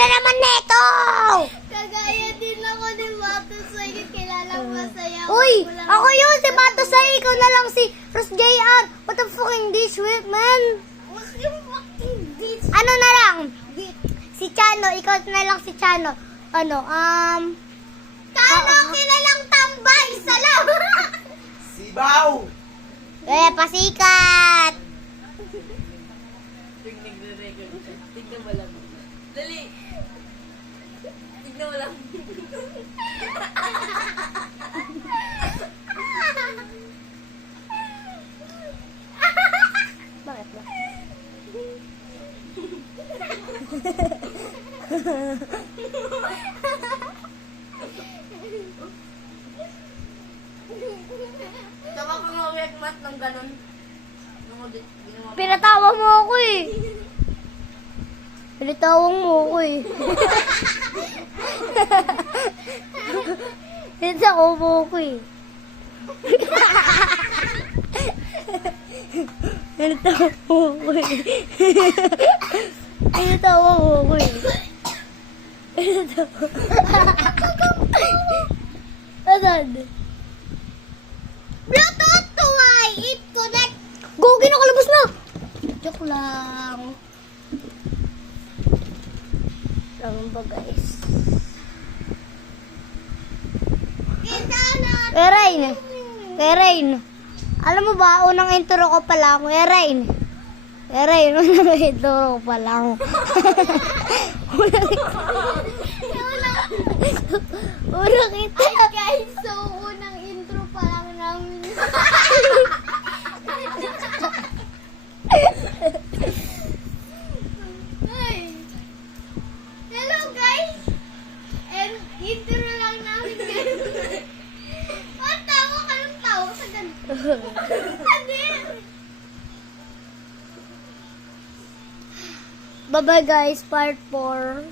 na naman neto! Kagaya din ako ni Mato sa'yo. Kilala mo sa'yo. Uy! Ako yun! Si Bato Say! Ikaw na lang si Ross JR! What the fucking this shit, man? What's yung fucking bitch? Ano na lang? Si Chano. Ikaw na lang si Chano. Kano kilalang tambay sa lang. Sibaw! Pasikat! Tignan mo lang. Dali. Tignan mo lang. Bakit ba? Tawa ko nga wek mat ng ganun. Ginawa mo. Pinatawa mo ako eh. Pinatawang mo ako eh. Pinatawa mo ako eh. Pinatawa mo ako eh. Pinatawa mo ako eh. Pinatawa. Asan? Bluetooth to why it connect. Go, kinakalabas na! Joke lang. Lang ba guys? Kita na. Rain. Alam mo ba, unang intro ko pa lang. Rain, unang intro ko pa lang. Unang kita. Ay guys, so unang intro pa lang namin. Ay. Hello guys. And intro lang namin guys. Ang tawa ka ng tawa sa ganito. Hindi. Bye-bye guys, part 4.